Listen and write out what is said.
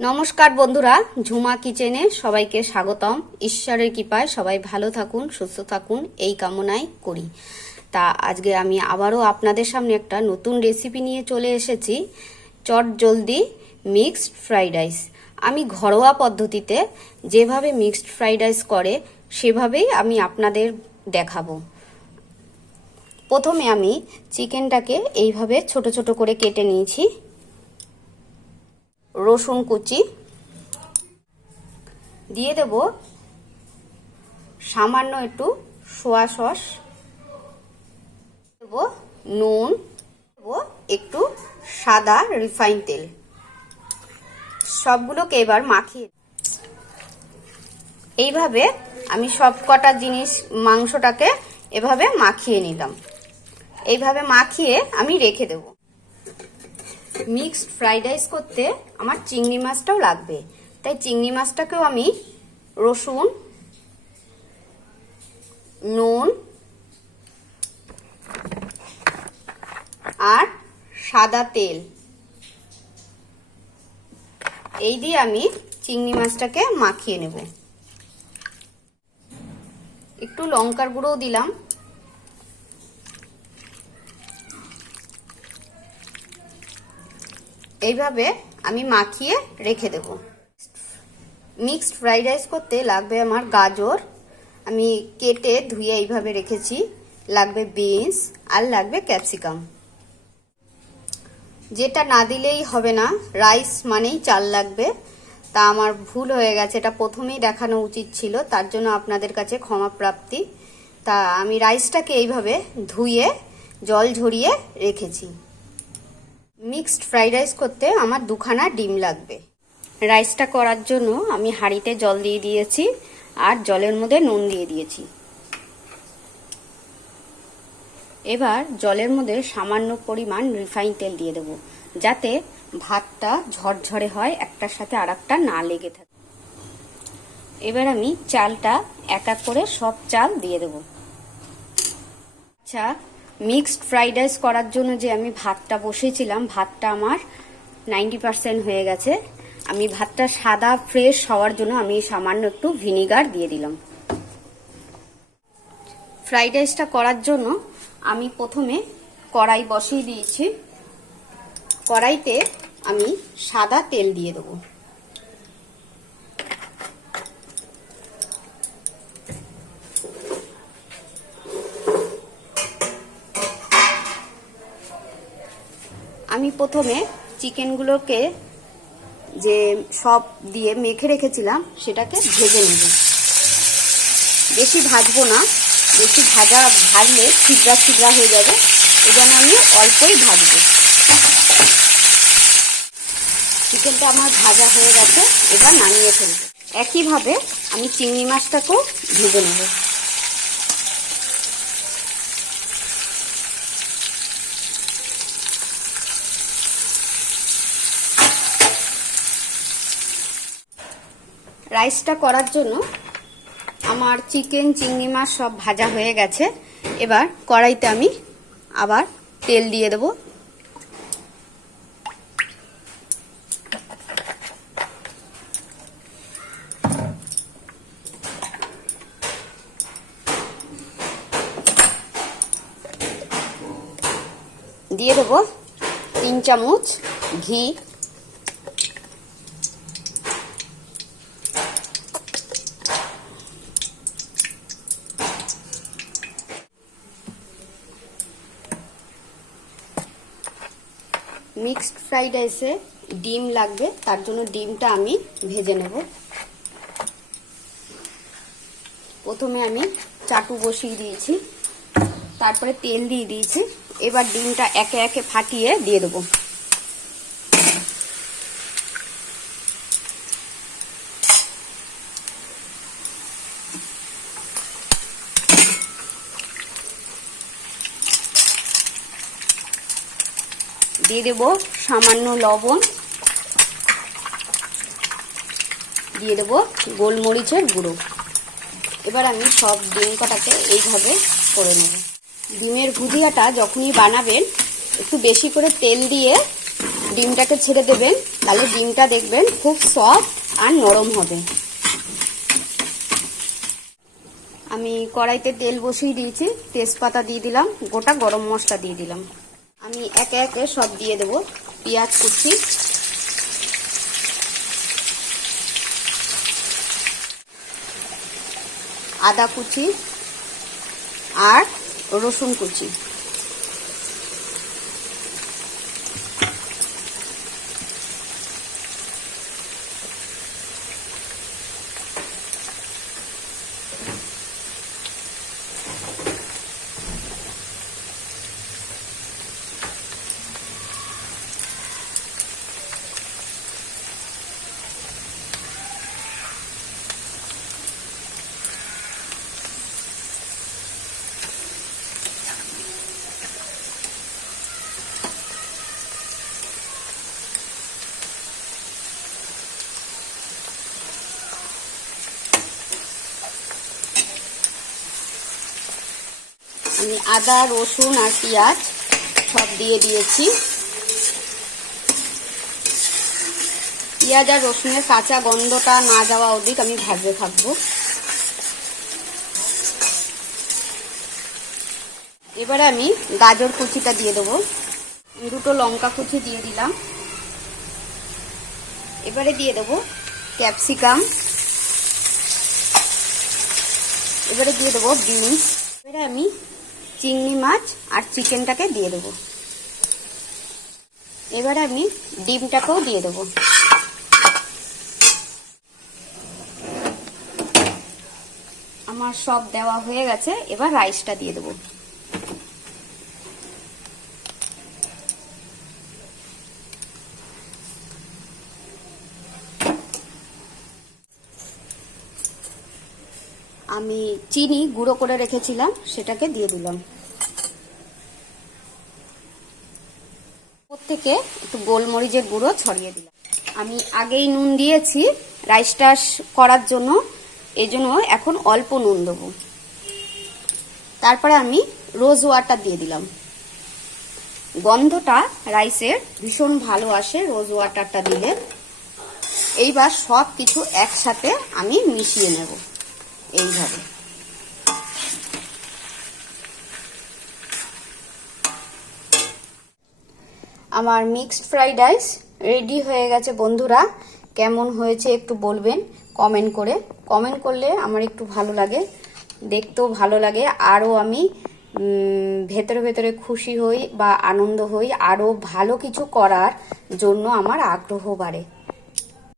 নমস্কার বন্ধুরা, ঝুমা কিচেনে সবাইকে স্বাগতম। ঈশ্বরের কৃপায় সবাই ভালো থাকুন, সুস্থ থাকুন এই কামনাই করি। তা আজকে আমি আবারও আপনাদের সামনে একটা নতুন রেসিপি নিয়ে চলে এসেছি, চট জলদি মিক্সড ফ্রাইড রাইস। আমি ঘরোয়া পদ্ধতিতে যেভাবে মিক্সড ফ্রাইড রাইস করে সেভাবেই আমি আপনাদের দেখাবো। প্রথমে আমি চিকেনটাকে এইভাবে ছোট ছোট করে কেটে নিয়েছি। রসুন কুচি দিয়ে দেব, সামান্য একটু সোয়া সস দেব, নুন দেব, একটু সাদা রিফাইন তেল। সবগুলোকে এবার মাখিয়ে এইভাবে আমি সব কটা জিনিস মাংসটাকে এভাবে মাখিয়ে নিলাম। এইভাবে মাখিয়ে আমি রেখে দেব। মিক্সড ফ্রাইড রাইস করতে আমার চিংড়ি মাছটাও লাগবে, তাই চিংড়ি মাছটাকেও আমি রসুন, নুন আর সাদা তেল এই দিয়ে আমি চিংড়ি মাছটাকে মাখিয়ে নেব। একটু লঙ্কার গুঁড়োও দিলাম। এইভাবে আমি মাখিয়ে রেখে দেব। মিক্সড ফ্রাইড রাইস করতে লাগবে আমার গাজর, আমি কেটে ধুয়ে এইভাবে রেখেছি। লাগবে বিনস আর লাগবে ক্যাপসিকাম। যেটা না দিলেই হবে না, রাইস মানেই চাল লাগবে। তা আমার ভুল হয়ে গেছে, এটা প্রথমেই দেখানো উচিত ছিল, তার জন্য আপনাদের কাছে ক্ষমা প্রার্থী। তা আমি রাইসটাকে এইভাবে ধুয়ে জল ঝরিয়ে রেখেছি। মিক্সড ফ্রাইড রাইস করতে আমার দুখানা ডিম লাগবে। রাইসটা করার জন্য আমি হাঁড়িতে জল দিয়ে দিয়েছি আর জলের মধ্যে নুন দিয়ে দিয়েছি। এবার জলের মধ্যে সামান্য পরিমাণ রিফাইন তেল দিয়ে দেব, যাতে ভাতটা ঝরঝরে হয়, একটার সাথে আরেকটা না লেগে থাকে। এবার আমি চালটা এক এক করে সব চাল দিয়ে দেব। আচ্ছা, মিক্সড ফ্রাইড রাইস করার জন্য যে আমি ভাতটা বসিয়েছিলাম, ভাতটা আমার 90% হয়ে গেছে। আমি ভাতটা সাদা ফ্রেশ হওয়ার জন্য আমি সামান্য একটু ভিনিগার দিয়ে দিলাম। ফ্রাইড রাইসটা করার জন্য আমি প্রথমে কড়াই বসিয়ে দিয়েছি। কড়াইতে আমি সাদা তেল দিয়ে দেবো। আমি প্রথমে চিকেনগুলোকে যে সব দিয়ে মেখে রেখেছিলাম সেটাকে ভেজে নেব। বেশি ভাজবো না, বেশি ভাজলে ছিদ্রা ছিদ্রা হয়ে যাবে, এই জন্য আমি অল্পই ভাজবো। চিকেনটা আমার ভাজা হয়ে গেছে, এবার নামিয়ে ফেলবো। একইভাবে আমি চিংড়ি মাছটাকেও ভেজে নেব। রাইসটা করার জন্য আমার চিকেন চিংড়ি মাছ সব ভাজা হয়ে গেছে। এবার কড়াইতে আমি আবার তেল দিয়ে দেব। দিয়ে দেব 3 চামচ ঘি। মিক্সড ফ্রাইড রাইসে ডিম লাগবে, তার জন্য ডিমটা আমি ভেজে নেব। প্রথমে আমি চাটু বসিয়ে দিয়েছি, তারপরে তেল দিয়ে দিয়েছি। এবার ডিমটা একে একে ফাটিয়ে দিয়ে দেবো। দিয়ে দেব সামান্য লবণ, দিয়ে দেব গোলমরিচের গুঁড়ো। এবার আমি সব ডিম কটাকে এইভাবে করে নেব। ডিমের ভুজিয়াটা যখনই বানাবেন একটু বেশি করে তেল দিয়ে ডিমটাকে ছেড়ে দেবেন, তাহলে ডিমটা দেখবেন খুব সফট আর নরম হবে। আমি কড়াইতে তেল বসিয়ে দিয়েছি, তেজপাতা দিয়ে দিলাম, গোটা গরম মশলা দিয়ে দিলাম। আমি একে একে সব দিয়ে দেব। পেঁয়াজ কুচি, আদা কুচি আর রসুন কুচি। আমি আদা রসুন আর পেঁয়াজ সব দিয়ে দিয়েছি। পেঁয়াজ আর রসুনের কাঁচা গন্ধটা না যাওয়া অবধি আমি ভাজতে থাকবো। এবারে আমি গাজর কুচিটা দিয়ে দেবো। দুটো লঙ্কা কুচি দিয়ে দিলাম। এবারে দিয়ে দেবো ক্যাপসিকাম। এবারে দিয়ে দেবো বিনস। এবারে আমি চিংড়ি মাছ আর চিকেনটাকে দিয়ে দেবো। এবারে আমি ডিমটাকেও দিয়ে দেবো। আমার সব দেওয়া হয়ে গেছে, এবার রাইসটা দিয়ে দেবো। আমি চিনি গুঁড়ো করে রেখেছিলাম, সেটাকে দিয়ে দিলাম। উপর থেকে একটু গোলমরিচের গুঁড়ো ছড়িয়ে দিলাম। আমি আগেই নুন দিয়েছি রাইসটা করার জন্য, এই জন্য এখন অল্প নুন দেবো। তারপরে আমি রোজ ওয়াটার দিয়ে দিলাম। গন্ধটা রাইসের ভীষণ ভালো আসে রোজ ওয়াটারটা দিলে। এইবার সব কিছু একসাথে আমি মিশিয়ে নেব এইভাবে। আমার মিক্সড ফ্রাইড রাইস রেডি হয়ে গেছে বন্ধুরা। কেমন হয়েছে একটু বলবেন কমেন্ট করে। কমেন্ট করলে আমার একটু ভালো লাগে, দেখতেও ভালো লাগে, আরও আমি ভেতরে ভেতরে খুশি হই বা আনন্দ হই, আরও ভালো কিছু করার জন্য আমার আগ্রহ বাড়ে।